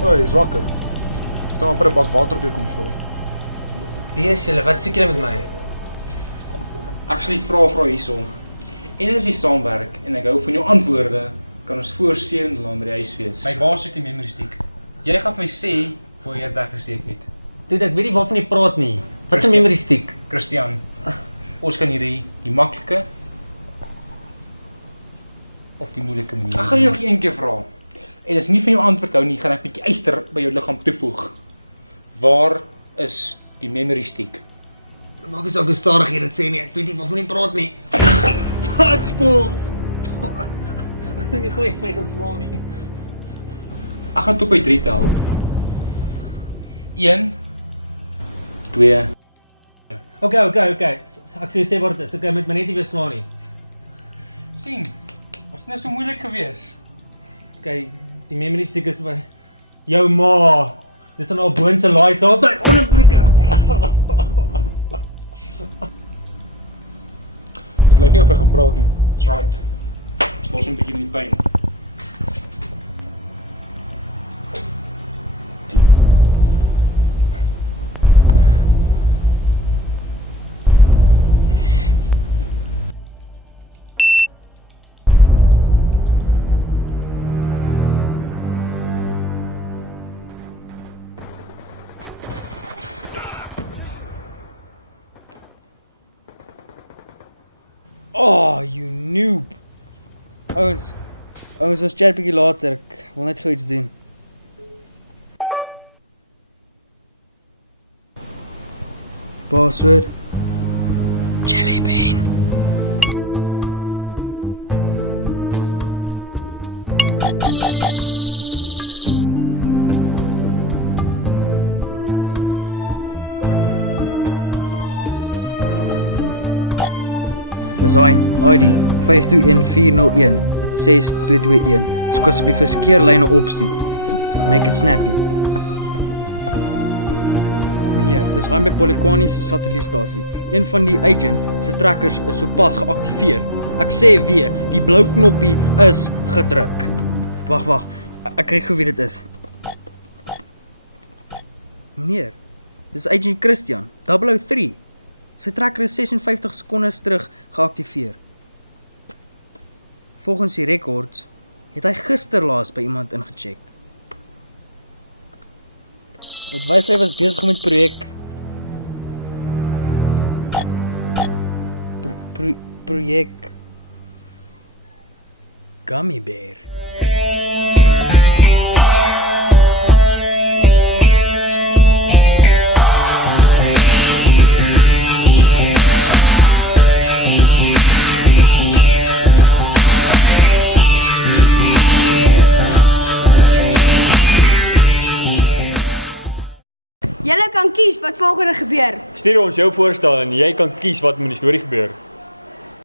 O, jy's wakker. Toe amper 'n bak water op jou kom gooi. Wie is julle? Wat soek julle met my? Actually vra hierso. En as jy saamwerk en ek hou van jou antwoorde, kan ons voor 7 land by die huis wees. My baas het die memory stick. Jy gaan vir my sê voor jy het weggesteek het. Dude, ek weet nie waarvan jy praat nie. Wat is 'n memory stick? Christian, ons kan hierdie die maklike of die moeilike manier. Ek gaan jou nog een keer vra. En as ek nie van jou antwoord hou nie, gaan ek 'n bietjie yster by jou liggaam toevoeg. Waar is die memory stick? Maak nie so stadig hier dit sê nie. Ek weet nie waarvan jy praat nie. Touchballs. Ek gooi my geslaan nie. Ek gaan tot by 3 tel. 1 2 Okay. Ek sê wat dit is. Ek moet my net nie weer slaan nie. Sien, was dit nou so moeilik gewees? Okay, die memory stick is by jou ma. Dis dan al boonste laai saam by onderbroeke. Dit lyk nie of hy gaan praat nie. That's right. Los 'n bietjie met die pyn. Oh, you noob. Ouens, ons chat bietjie later. Ek wil net gou iets doen. Password. Jelly bean. Design ID 521401 6221. Skoon asseblief verskeerlyne opstoot. Make it snappy. Meneer, dis gaan by Polokwane se satellietstasie. Een van die agents se trackers is sopas geaktiveer. Ek sê weer, die blou knoppie is gedruk. Wag. Ek kry gou wie dit is. Meneer, dis agent Christian, 003. Sy tracker is 56 sekondes terug geaktiveer. Volgens die records het hy gister laas by iemand ingecheck. Dit wys hy was besig met projek projek Gummy Bear. Julle kan kies wat volgende gebeur. Stuur ons jou voorstel en jy kan kies wat met die storie gebeur.